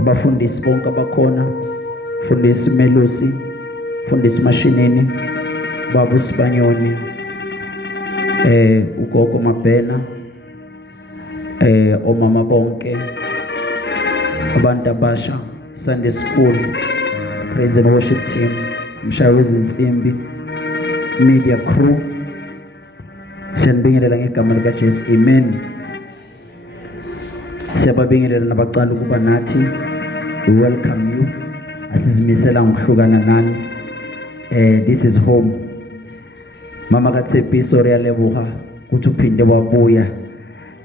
abafundisi bonke abakhona, Fundisi Melusi, Fundisi Mashinini, Babu Sibanyoni, ugogo Mabhena, omama bonke, abantu abasha, Sunday School, Praise and Worship Team, Mshayi wezinsimbi, Media Crew, siyanibingelela ngegama likaJesu, amen. Siyababingelela nabaqala ukuba nathi, we welcome you. Asizimisela ngokuhlukana nani. This is home. Mama kaTsepiso Realeboha kuthi uphinde wabuya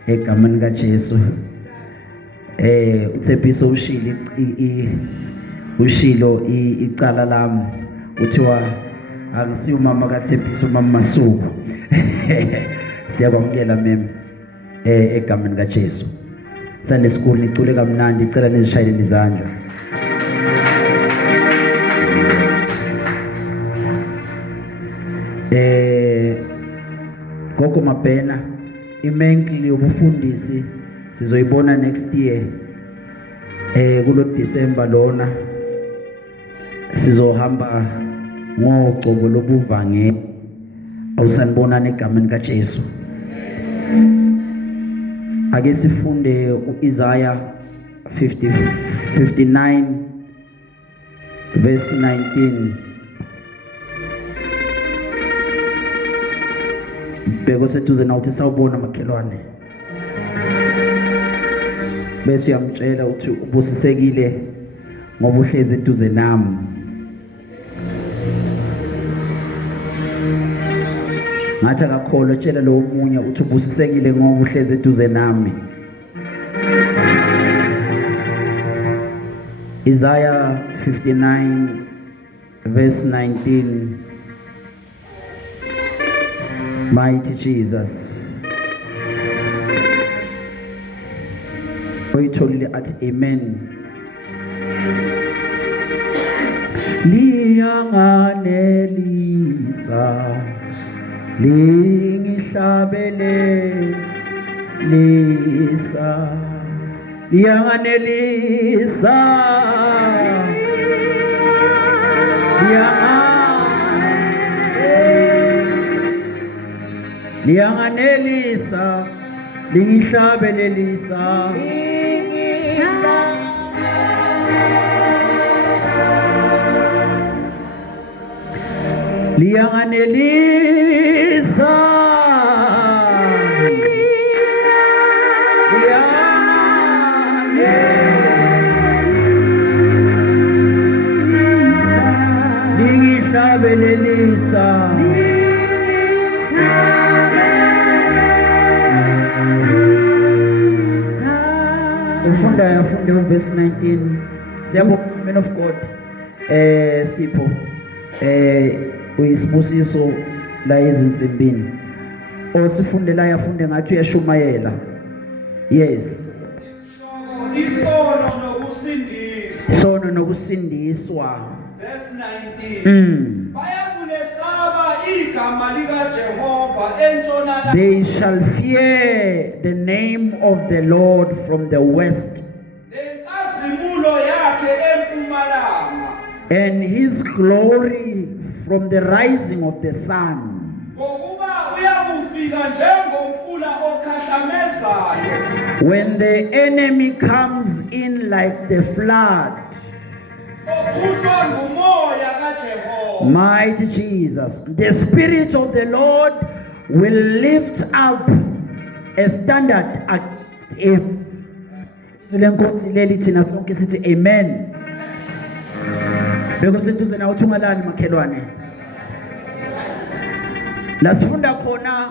egameni kaJesu. uTsepiso ushilo icala lami uthiwa angisiyo mama kaTsepiso, mama Masuku. Siyakwamukela mem egameni kaJesu. Sunday School nicule kamnandi, icela nizishayele izandla. Gogo Mabhena, imenkli yobufundisi sizoyibona next year. Kulo December lona sizohamba ngocobo lobuvange. Awusanibona negameni kaJesu. Ake sifunde uIsaiah 59 verse 19. Beko sethuze nawuthi sawubona makhelwane. Bese uyamtshela uthi ubusisekile ngoba uhlezi eduze nami. Ngathi akakholwa tshela lo munye uthi ubusisekile ngoba uhlezi eduze nami. Isaiah 59 verse 19. Mighty Jesus. Oyitholile athi amen. Liyanganelisa lingihlabele lisa, liyanganelisa liyanganelisa lingihlabelelisa liyanganelisa lingihlabelelisa Ufunda verse 19. Siyabonga man of God. Sipho uyisibusiso la ezinsimbini. Osifundela yafunde ngathi uyashumayela. Yes. Isono nokusindiswa. Verse 19. They shall fear the name of the Lord from the west, and his glory from the rising of the sun. When the enemy comes in like the flood, mighty Jesus, the Spirit of the Lord will lift up a standard against him. Amen. Bekosethuze na uthungalani makhelwane. Lasifunda khona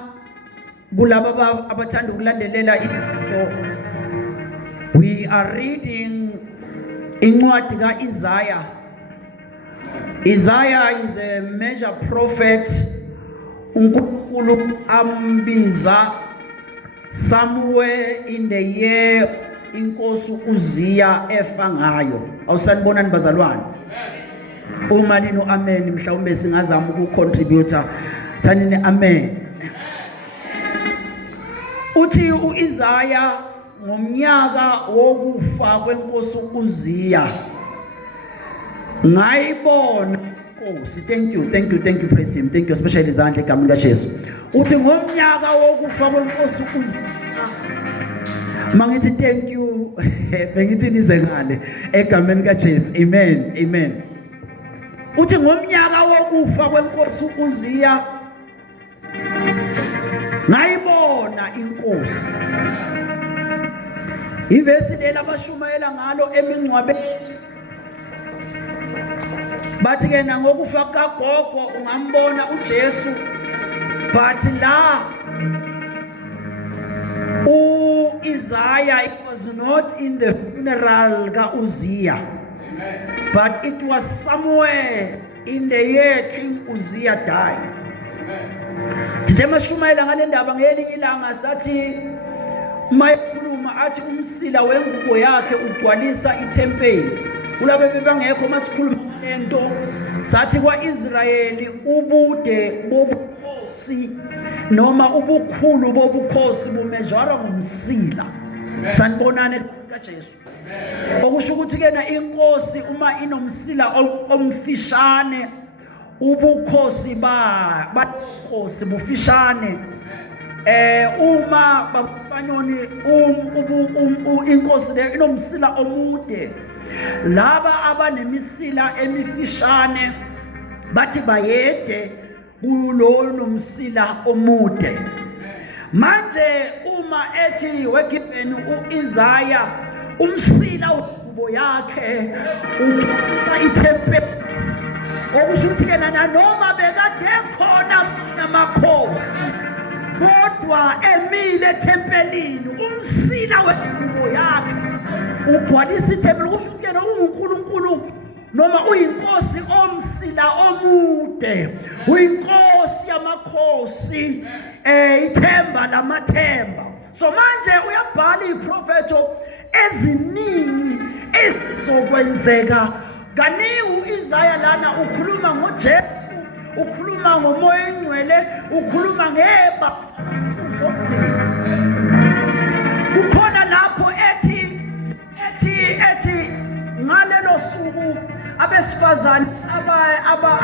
kulabo abathanda ukulandelela izinto. We are reading incwadi kaIsaiah. Isaiah is a major prophet. uNkulunkulu ambiza somewhere in the year inkosi uZiya efa ngayo. Awusanibonani bazalwane? Uma lino amen mhlawumbe singazama ukucontribute. Thanini amen. Uthi uIsaiah ngomnyaka wokufa kwenkosi uZiya ngayibona inkosi. Thank you praise him, thank you especially izandla egameni kaJesu. Uthi ngomnyaka wokufa kwenkosi uZiya, mangithi thank you bengithi nize ngale egameni kaJesu. Amen. Uthi ngomnyaka wokufa kwenkosi uZiya ngayibona inkosi. Ivesi lela bashumayela ngalo emingcwabeni bathi ke nangokufa kagogo ungambona uJesu, but la Isaiah, it was not in the funeral ka Uzziah, but it was somewhere in the year King Uzziah died. Sisemashumayela ngale ndaba ngelinye ilanga sathi mayikhuluma athi umsila wengubo yakhe ugcwalisa itempeli. Kulabe bebangekho masikhuluma ngento sathi kwaIsrayeli ubude bobukhosi noma ubukhulu bobukhosi bumezwara ngomsila. Sanibonane kaJesu. Okusho ukuthi ke na inkosi uma inomsila omfishane ubukhosi bakhosi bufishane. Uma babufanyoni inkosi le inomsila omude, laba abanemisila emifishane bathi bayede kulo nomsila omude. Manje uma ethi wegibeni uIsaiah umsila ugubo yakhe uqisa itempeli, okusho ukuthi ke noma bekade khona namakhosi kodwa emile etempelini umsila wengubo yakhe ugcwalisa itempeli. Kusho ukuthi yena uNkulunkulu noma uyinkosi omsila omude, uyinkosi yamakhosi, ithemba lamathemba. So manje uyabhala iprofeto eziningi ezizokwenzeka. Kaningi uIsaiah lana ukhuluma ngoJesu, ukhuluma ngomoya engcwele, ukhuluma ngeba. Kukhona lapho ethi ngalelo suku abesifazane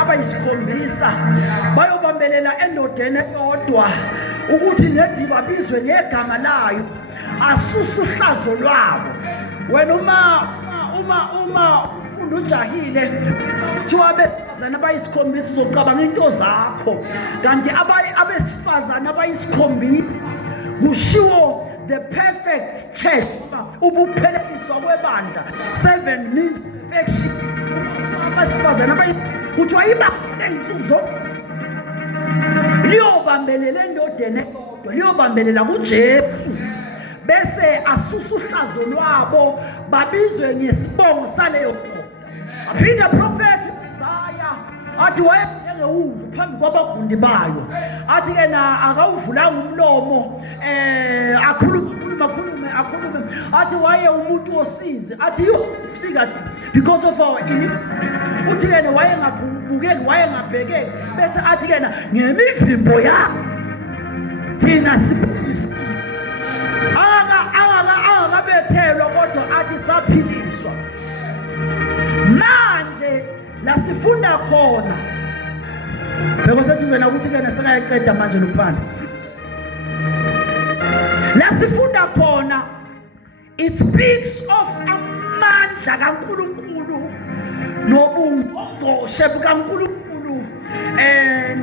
abayisikhombisa bayobambelela endodeni eyodwa ukuthi nediba bizwe ngegama layo, asuse uhlazo lwabo. Wena uma ufunda ujahile kuthiwa abesifazane abayisikhombisa uzocabanga into zakho, kanti abesifazane abayisikhombisa kushiwo the perfect church, ubuphelelisa kwebandla. 7 means perfection. Abesifazane kuthiwa ibakhulengisuku zonke liyobambelela endodeni eyodwa, liyobambelela kuJesu, bese asusa uhlazo lwabo babizwe ngesibongo saleyo ndoda. Aphinde prophet Isaiah athi wayengewuvu phambi kwabagundi bayo, athi ke na akawuvulanga umlomo akhulume, athi waye umuntu osizi, athi you speak because of our iniquity. Uthi ke na wayengabukeki, wayengabhekeki, bese athi ke na ngemivimbo yakho thina siphilisa. Angabethelwa kodwa athi saphiliswa. Manje la sifunda khona bese sethuzena ukuthi ke nasengayaqeda manje lomfana. La sifunda khona it speaks of amandla kaNkulunkulu nobungqongqoshe bukaNkulunkulu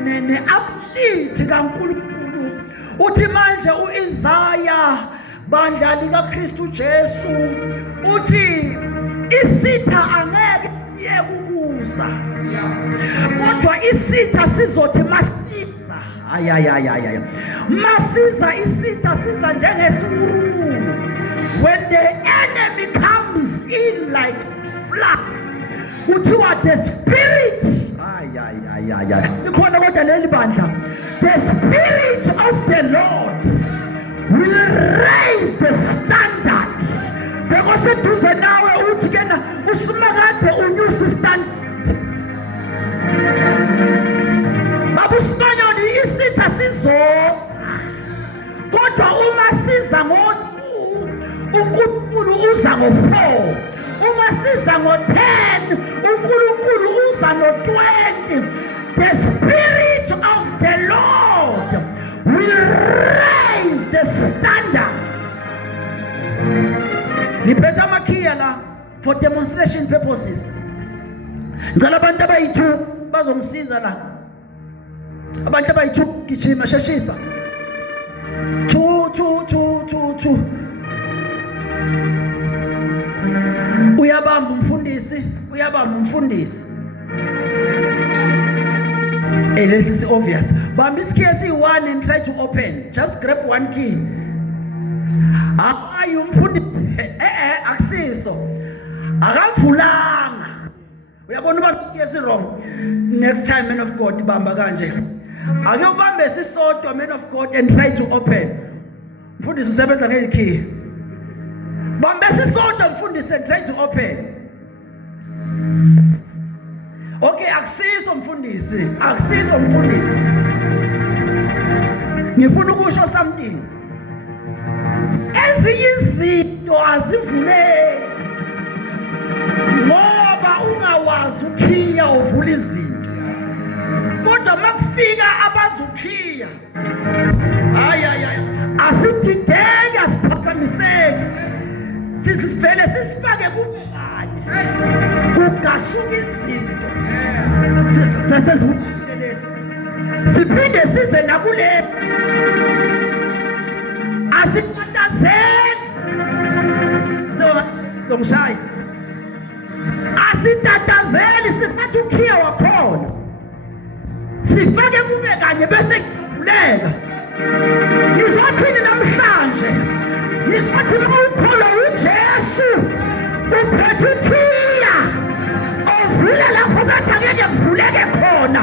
ne-ability kaNkulunkulu. Uthi manje uIsaiah bandla likaKristu Jesu uthi isitha angeke siye ukuza, kodwa isitha sizothi masiza masiza isitha siza njengesiwuruwuru. When the enemy comes in like flood, kuthiwa the spirit ikhona kodwa leli bandla, the spirit of the Lord will raise the standard. Because eduze nawe uthi kena usumakade unyusa standard. Babusibanyoni isitha sizoza, kodwa uma siza ngothi uNkulunkulu uza ngo4, uma siza ngo10 uNkulunkulu uza no20. The Spirit of the Lord will raise the standard. Niphethe amakhiya la for demonstration purposes. Ngicela abantu abayi2 bazomsiza la. Abantu abayi2 gijima sheshisa. 2. Uyabamba umfundisi. This is obvious. Bamba isikhiya esi1 and try to open. Just grab one key. Hayi umfundisi akusiso. Akavulanga. Uyabona uba isikhiya esi-wrong. Next time, man of God, bamba kanje. Ake ubambe esisodwa, man of God, and try to open. Mfundisi usebenza ngekey. Bamba esisodwa mfundisi and try to open. Okay, akusizo mfundisi. Ngifuna ukusho something. Ezinye izinto azivuleki ngoba ungawazi ukhiya uvula izinto. Kodwa makufika abazukhiya, asidideki, asiphakamiseki, sisivele sisifake kube kanye ugashuka izinto sesezivulile lezi, siphinde size nakulezi. Asitatazeli zomshayi, asitatazeli, sithatha ukhiya wakhona sifake kube kanye bese kuvuleka. Ngizothini namhlanje? Ngizothi ukholwa uJesu uphethe ukhiya ovula lapho kade angeke kuvuleke khona.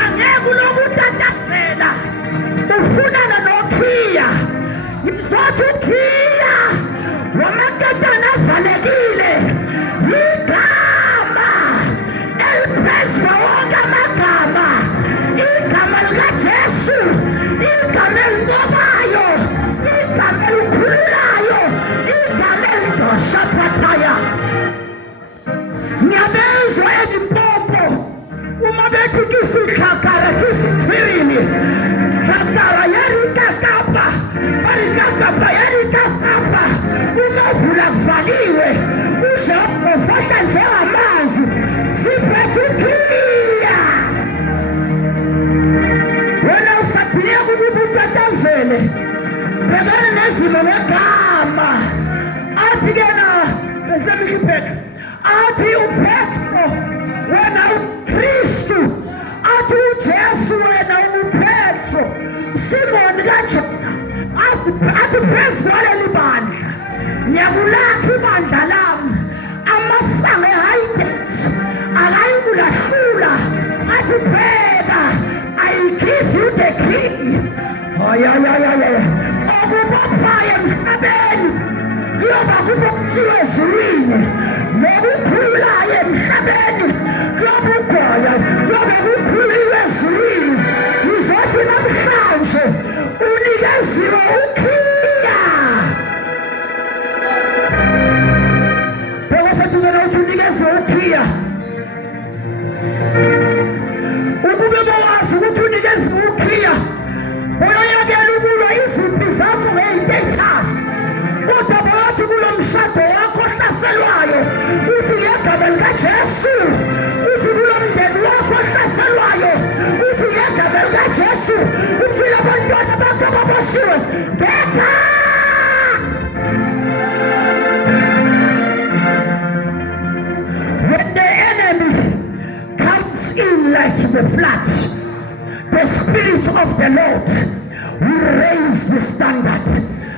Angeke uloku utatazela ufunana nokhiya. Ngizothi ukhiya wamaketana avalekile igama eliphezulu wonke amagama, igama likaJesu, igama elinqobayo, igama elikhululayo, igama elidoshapathaya. Ngiyabezwa elimpopo uma bethi kisihlakara kisiphirini hlakara yerikakapa barikakapa yerikakapa umavula kuvaliwe uzofahla njengamanzi siphethukiya. Wena usadinga ukuthi utatazele bhekana nezimo ngegama. Athi-ke na besemhliphetho athi uPetro wena uKristu, athi uJesu wena uPetro, Simoni kaJona, athi phezu kwaleli bandla ngiyakulakha ibandla lami, amasango eHades akayikulahlula. Athi bheka, I give you the key. Okubophayo emhlabeni kuyoba kubokusiwa ezulwini, nokukhululayo emhlabeni kuyoba ugoya, kuyoba kukhuliwe ezulwini. Ngizothi namhlanje unikeziwe ukhiya. Bekosetuzela ukuthi unikeziwe ukhiya. Ukube bawazi ukuthi unikeziwe ukhiya, uyoyekela ukulwa izimpi zakho ngey'ntethazi. Kodwa bawathi kulo mshado wakho ohlaselwayo uthi ngegama likaJesu, uthi kulo mndeni wakho ohlaselwayo uthi ngegama likaJesu, uthi labantwana bakho ababoshiwe ngegama. When the enemy comes in like the flood, the Spirit of the Lord will raise the standard.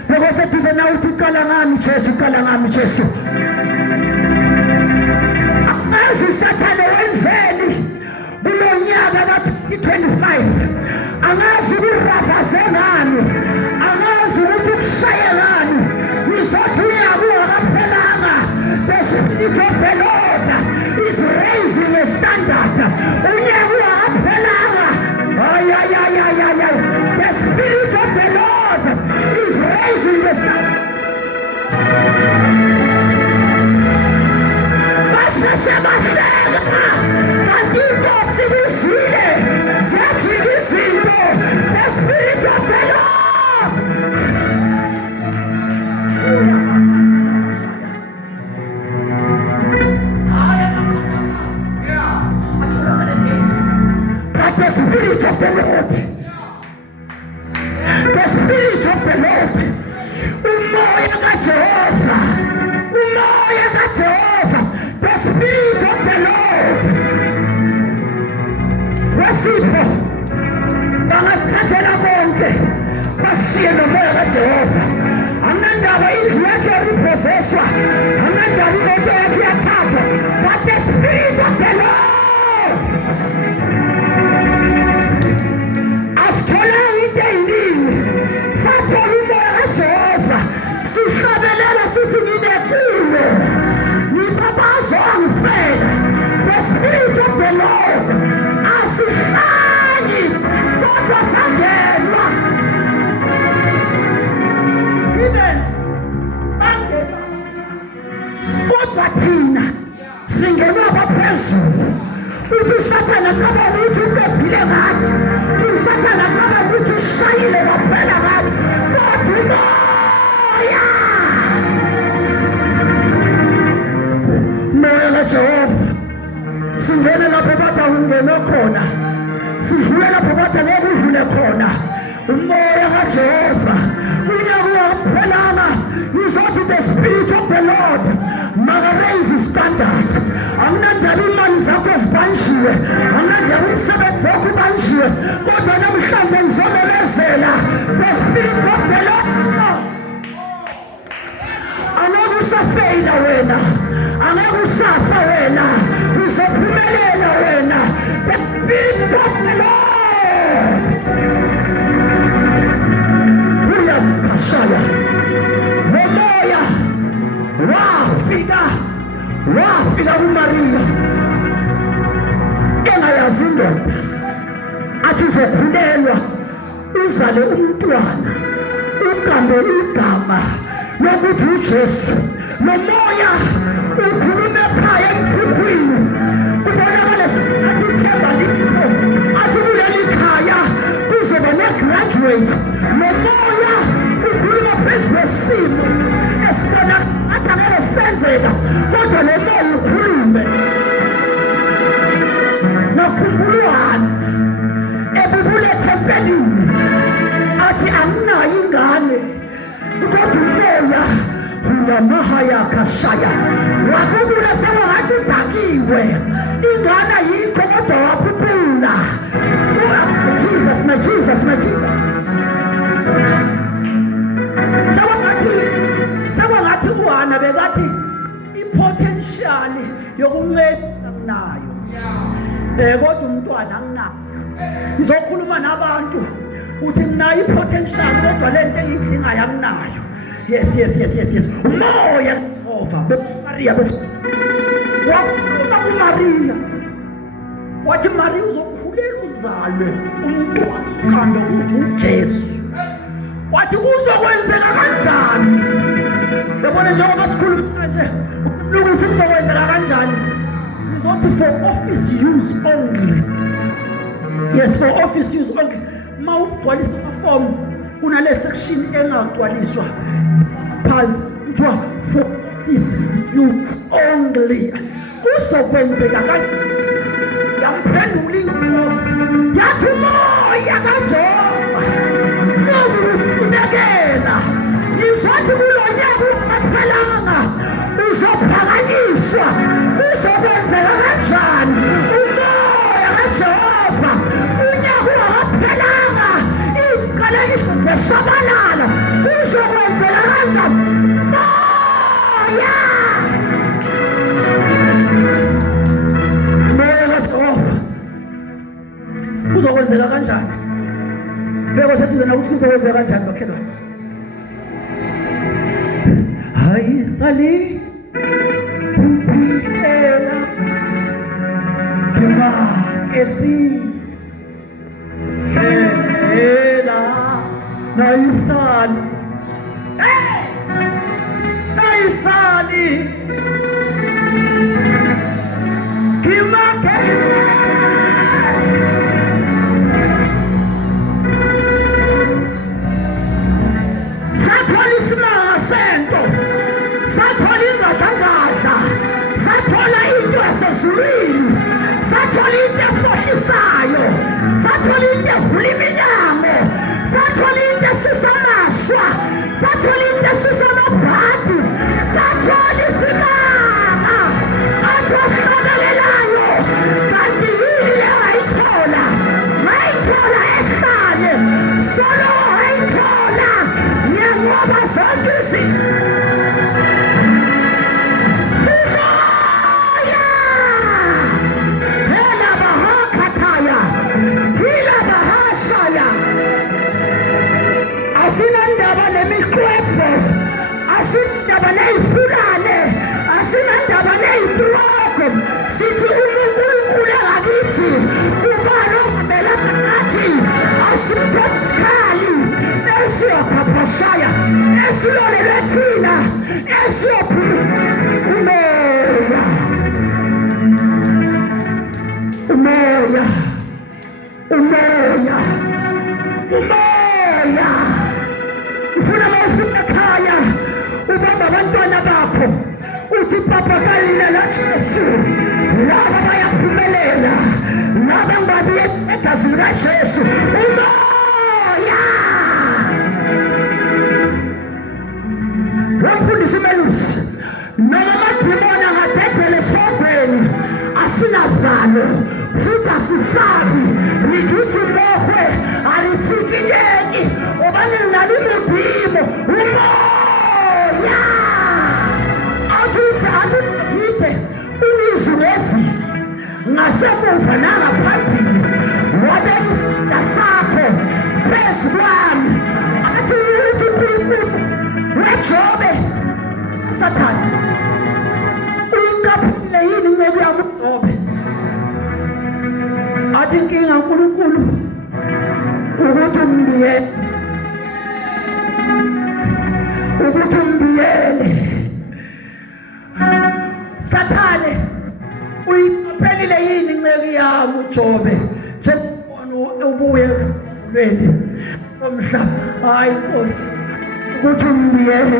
Because it is an out-calangami Jesu. As you Satan wenzeni bulonyaka ka-2025, angazi ukurapazengani, angazi ukuthi ukushayelani. Ngizothi unyaka ungakaphelanga, the Spirit of the Lord is raising a standard. Unyaka ungakaphelanga, the Spirit of the Lord is raising the standard. ngoba thina singenwa baphezulu. Usathana kama ukuthi ubethile ngathi, usathana kama ukuthi ushayile waphela ngathi, kodwa moya kaJehova singene lapho kade ungene khona, sidlule lapho kade ngeke udlule khona. Umoya kaJehova unyaka waphelana. You saw to the Spirit of the Lord raise standard. Anginandaba imali zakho zibanjiwe, anginandaba umsebenzi wakho ubanjiwe, kodwa namhlanje ngizomelezela the Spirit of the Lord. Angeke usafeyila wena, angeke usafa wena, uzophumelela wena. The Spirit of the Lord uyakashaya. Moya wafika kuMaria engayazi indoda, athi uzokhulelwa uzale umntwana, ugambe igama lokuthi uJesu. Nomoya ukhulume ekhaya emkhukhwini, kubonakala athi uthemba likho, athi kuleli khaya kuzoba ne-graduate. Nomoya ukhuluma phezu kwesimo esibona athi angeke senzeka, kodwa lo moya ukhulume. Nakhumbulwana ebubule thempelini athi anginayo ingane, kodwa umoya ulamahaya kashaya wakubula sewangathi udakiwe, ingane yikho kodwa waphuphula. Jesus na Jesus na Jesus. Sewangathi uHana bekathi i-potential yokuncedisa nayo, kodwa umntwana anginayo. Ngizokhuluma nabantu uthi nginayo i-potential kodwa lento engiyidingayo anginayo. Yes. Umoya over Maria Maria. Wathi Maria uzokhulela uzalwe umntwana khanda ukuthi uJesu. Wathi uzokwenzeka kanjani? Yabona njengoba sikhuluma nje, ukuthi kuzokwenzeka kanjani? Ngizothi for office use only. Yes, for office use only. Mawugcwalisa ama-form kunale section engagcwaliswa phansi kuthiwa for office use only. Kuzokwenzeka kanjani? Yamphendula inkosi yathi moya kaJehova uzokufunekela. Ngizothi kulo nyaka ungaphelanga uzophakanyiswa. Uzokwenzeka kanjani? Umoya kaJehova unyaka ungaphelanga iziqalekiso zeshabalala. Uzokwenzeka kanjani? Moya uzokwenzeka kanjani? Beko sethi wena uthi uzokwenzeka kanjani bakhelwane? Hayi sali kuphela kema etsi ela naisali naisali kima sathola into efohisayo, sathola into evula iminyango, sathola into esusa amashwa, sathola into esusa amabhadi, sathola isimanga athi ohlabelelayo uthi papakalela la Jesu laba bayaphumelela laba ngabe egazini la Jesu umoya wamfundisa umelusi noma amadimoni angadedele sobheni asinazalo futhi asisabi likithi mohwe alisikinyeki obane nalimudimo umoya adude ulizwi lezi ngasemuva nangaphambili wabemsida sakho phezu kwami athi uNkulunkulu weJobe Sathane ungaphile yini nceke yami uJobe athi inkinga uNkulunkulu ukuthi umbiyele Sathane uyiphelile yini nceke yami uJobe njengobona ubuye ezulweni omhlaba hayi Nkosi ukuthi umbiyele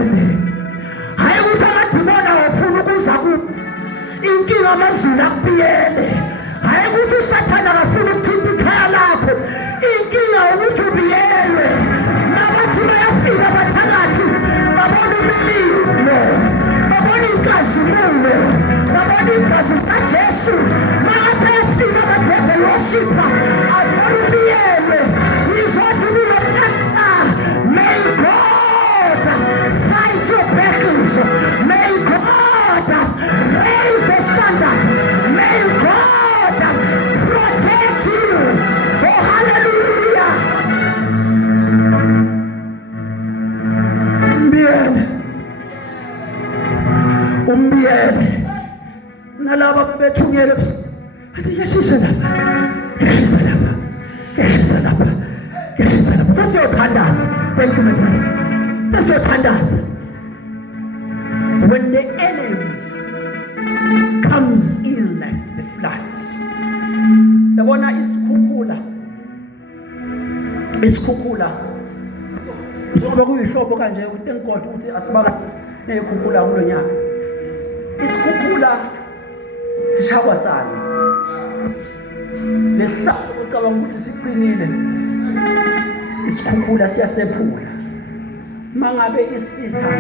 hayi ukuthi amadimoni awafuna ukuza kubo inkinga amazulu akubiyele hayi ukuthi uSathane akafuna ukuthintha ikhaya lakho inkinga ukuthi ubiyelwe nabathi bayafika abathakathi babona umlilo babona inkazimulo babona igazi kaJesu maka yafika abadebe losipha abona ubiyelwe izothi ulomnata may God fight your battles may God raise the standard may God protect you oh hallelujah umbiyele nalaba bethungele athi yeshisa lapha sasiyothandaza thank you my brother sasiyothandaza when the enemy comes in like the flood yabona isikhukhula njengoba kuyihlobo kanje ukuthi enkodwa ukuthi asibaka nekhukhula kulo nyaka isikhukhula sishakwa sana lesihlahla ucabanga ukuthi siqinile isikhukhula siyasephula mangabe isitha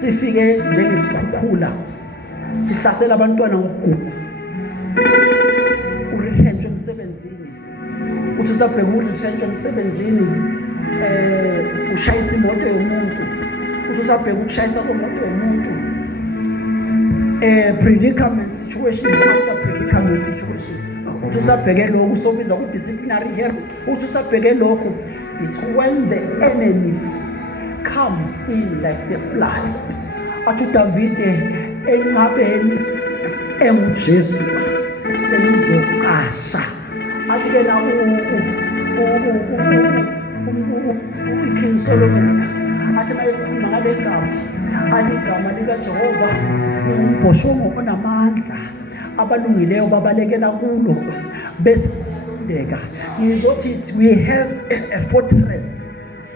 sifike njengesikhukhula sihlasela abantwana ngokugugu urishentshe emsebenzini uthi usabheka urishentshe emsebenzini ushayisa imoto yomuntu uthi usabheka ukushayisa kwemoto yomuntu predicament situation after predicament situation uthi usabheke lokho sobiza ku disciplinary hearing uthi usabheke lokho it's when the enemy comes in like the flood athi David engabeni enguJesu selizokasha athi ke na King Solomon athi mayekhuluma ngale gama athi igama likaJehova umbhoshongo onamandla abalungileyo babalekela kulo bese ndeka ngizothi we have a fortress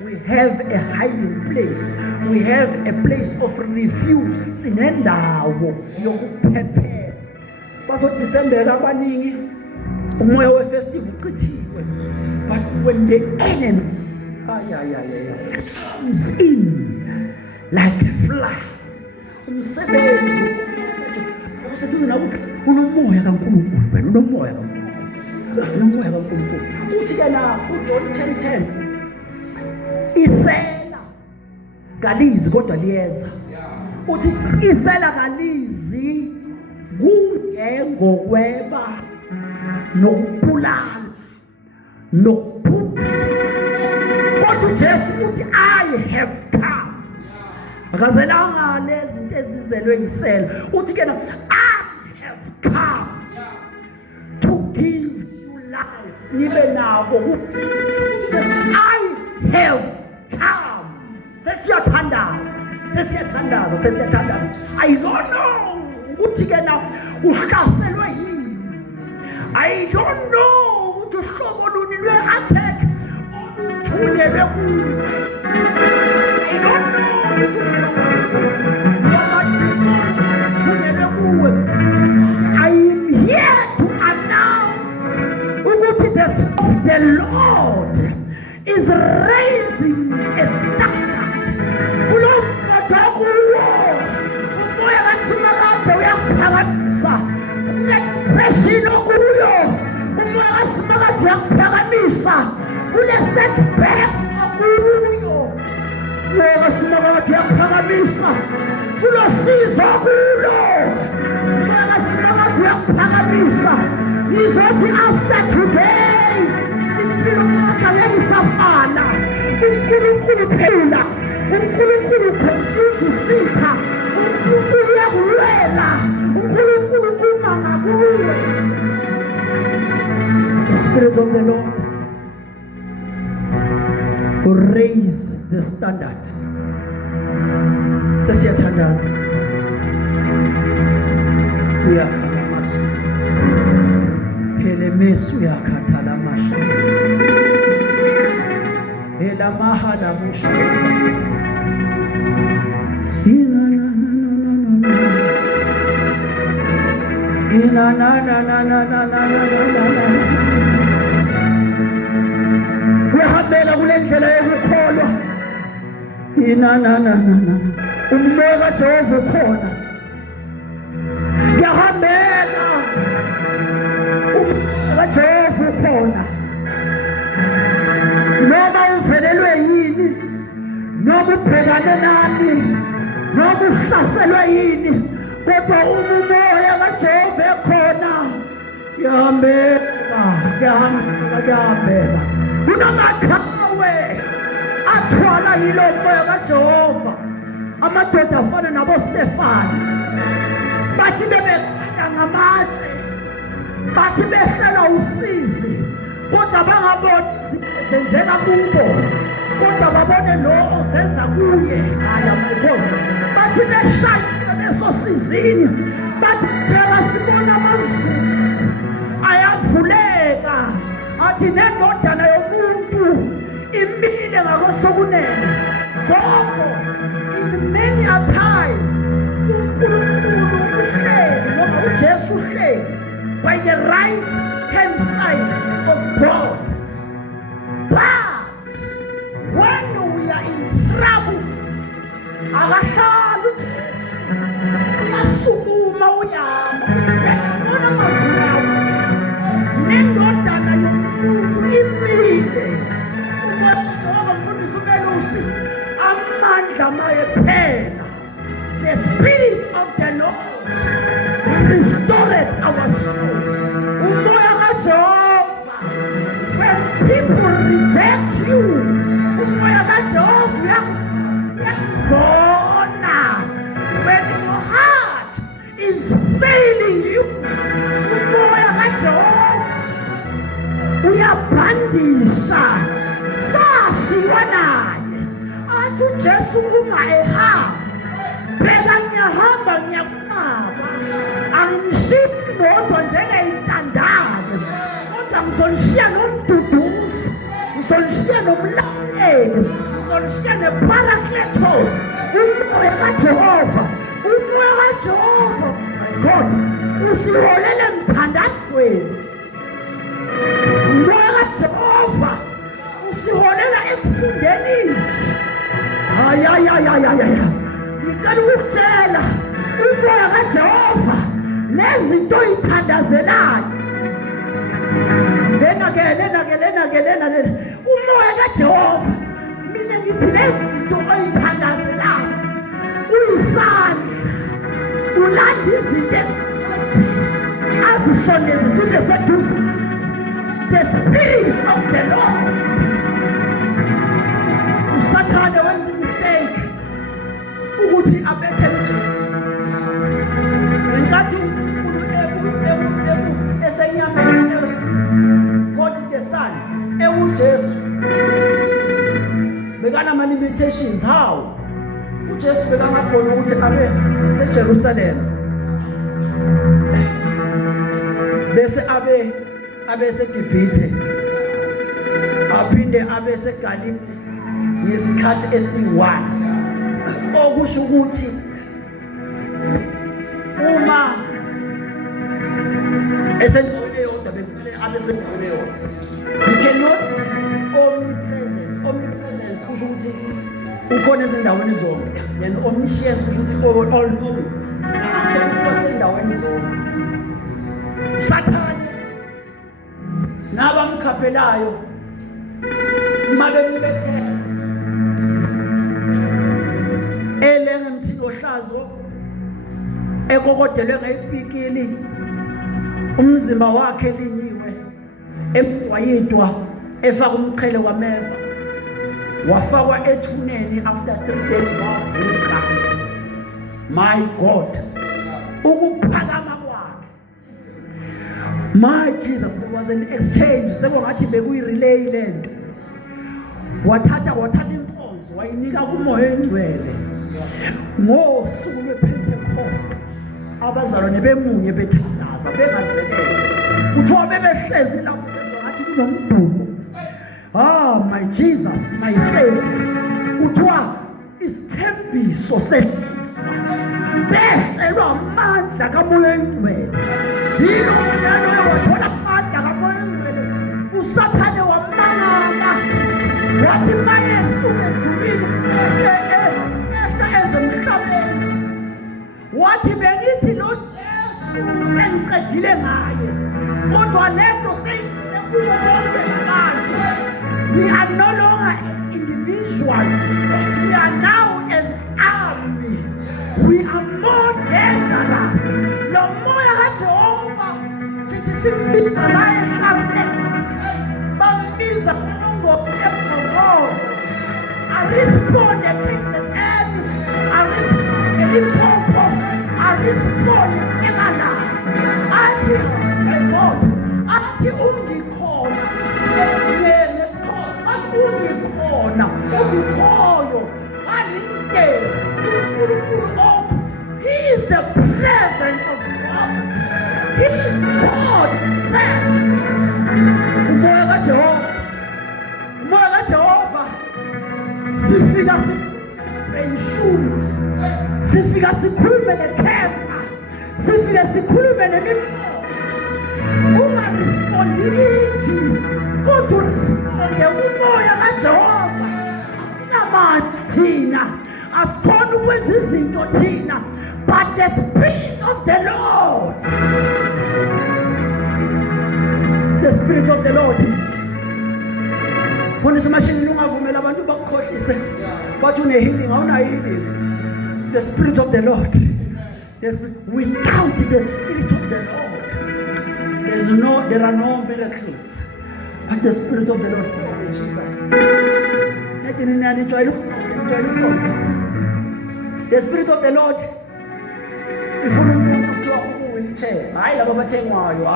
we have a hiding place we have a place of refuge sinendawo yokuphephela baso December abaningi umoya wefestival ucithiwe but when the enemy comes in like a flood umsebenzi usebenza unomoya kaNkulunkulu wena unomoya kaNkulunkulu uthi kana uJohn 10:10 isela kalizi kodwa liyeza uthi isela kalizi kungengokweba nokubulala nokubhubhisa kodwa uJesu uthi I have come akazelanga lezi zinto ezizelwe yisela uthi ke I have come to give you life nibe nabo uthi I have come sesiyathandaza I don't know uthi ke na uhlaselwe yini I don't know ukuthi uhlobo luni lwe-attack oluthulelwe kulo I don't know the Lord is raising a standard. Kulomkhoda kuwo. Umoya kaSimakade uyakuphakamisa. Unepressure kuyo. Umoya kaSimakade uyakuphakamisa. Unesetback kuyo. Umoya kaSimakade uyakuphakamisa. Ulosizo kulo. Umoya kaSimakade uyakuphakamisa. Izothi after today, impilo yakho ayisafana. uNkulunkulu phela, uNkulunkulu uzusipha, uNkulunkulu uyakulwela, uNkulunkulu uma ngakuwe. The Spirit of the Lord will raise the standard. Sesiyathandaza. Mesu ya katala masha ela mahala musha ina na uyahambela kule ndlela yokukholwa ina umbeka Jehova ukhona uyahambela Jehova ukhona noma uvelelwe yini noma ubhekane nani noma uhlaselwe yini kodwa umoya kaJehova ekhona yahambela kunamaqhawe athwala yilo moya kaJehova amadoda afana naboStefani bathi bebekanda ngamatshe bathi behlela usizi kodwa bangaboni senzeka kubo kodwa babone lo ozenza kuye ayamkhona bathi beshayile leso sizini bathi phela sibona amazulu ayavuleka athi nendodana yomuntu imile ngakosokunene ngoko in many a time uNkulunkulu uhleli noma uJesu uhleli by the right hand side of God. But when we are in trouble, akahlali uyasukuma uyama uyabona amazwi awo nendodana yomuntu imile umoya mfundisi ubelusi amandla maye phela. The Spirit of the Lord restored our soul. Umoya kaJehova, when people reject you, umoya kaJehova uyagona. When your heart is failing you, umoya kaJehova uyabhandisha. Sashiwa naye athi uJesu ungayehamba phela ngiyahamba ngiyakunqaba angishiyi bodwa njengeyintandane kodwa ngizonishiya nomduduzi ngizonishiya nomlaleli ngizonishiya neparakletos umoya kaJehova God usiholele emthandazweni umoya kaJehova usiholela ekufundeni ngicela ukutshela umoya kaJehova nezinto oyithandazelayo lena umoya kaJehova mina ngithi lezinto oyithandazelayo uyisandla ulanda izinto azishonele zibe seduze. The Spirit of the Lord usathane wenza mistake ukuthi abethe uJesu ngenkathi uNkulunkulu esenyameni God the Son uJesu bekanama limitations. How uJesu bekangakhona ukuthi abe seJerusalem bese abe seGibhithe aphinde abe seGalile ngesikhathi esi-1 okusho ukuthi uma esendaweni eyodwa bekumele abe sendaweni eyodwa. You can ukhona ezindaweni zonke then omniscience usho all knowing asendaweni zonke Sathane nabamkhaphelayo mabembethela elenga mthiko hlazo ekokodelwe ngayipikili umzimba wakhe linyiwe emqwayidwa efaka umqhele wameva wafakwa ethuneni after 3 days wavuka my God ukuphakama kwakhe my Jesus there was an exchange sekungathi bekuyi-relay lento wathatha inkonzo wayinika kumoya engcwele ngosuku lwe-Pentecost abazalwane bemunye bethandaza bengazelele kuthiwa bebehlezi lapho bezangathi kunomdumo my Jesus my Savior kuthiwa isithembiso sehliswa behlelwa amandla kamoya engcwele yilo unyaloyo wathola amandla kamoya engcwele uSathane wamangala wathi maye suke ezulwini ezemhlabeni wathi bengithi lo Jesu sengiqedile ngaye kodwa lento seyidile kuyo bonke abantu we are no longer individual but we are now an army we are more dangerous lo moya kaJehova sithi simbiza la ehlabeni bambiza I respond against the enemy. I respond semana. Athi my God, athi ungikhona. Athi ungikhona. Ungikhoyo. Alinde. He is the presence of God. He is God himself. Umoya kaJehova. Sifika sikhulume sifika sikhulume necancer sifika sikhulume nemimoya ungarespondi kithi kodwa uresponde umoya kaJehova asinamandla thina asikhona ukwenza izinto thina but the Spirit of the Lord khona isimashini ungavumela abantu bakukhohlise bathi une-healing awuna-healing the Spirit of the Lord without the Spirit of the Lord there are no miracles but the Spirit of the Lord Jesus the Spirit of the Lord ifuna umuntu kuthiwa u-wheelchair hayi laba bathengwayo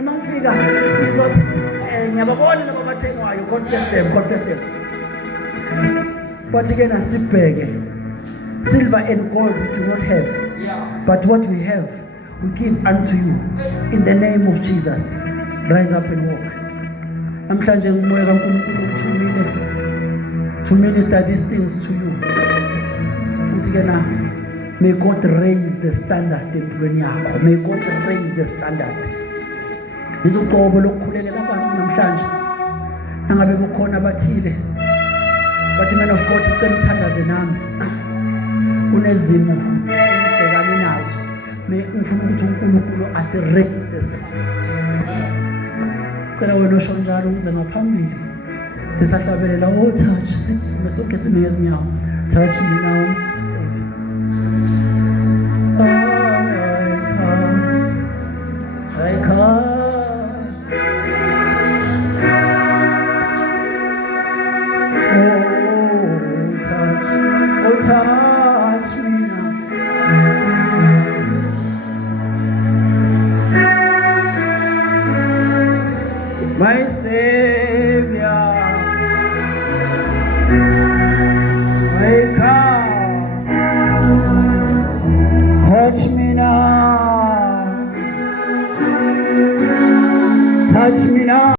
uma ngifika ngizothi ngiyababona laba bathengwayo God bless them but again asibheke silver and gold we do not have but what we have we give unto you in the name of Jesus rise up and walk namhlanje umoya kaNkulunkulu uthumile to minister these things to you uthi na may God raise the standard empilweni yakho may God raise the standard izoqobo lokukhulelela abantu namhlanje nangabe kukhona abathile bathi man of God ucela uthandaze nami unezimo ubhekane nazo ngifuna ukuthi uNkulunkulu athi raise the standard cela wena usho njalo uze ngaphambili sisahlabelela touch sisivume sonke sime ngezinyawo touch me now I come oh touch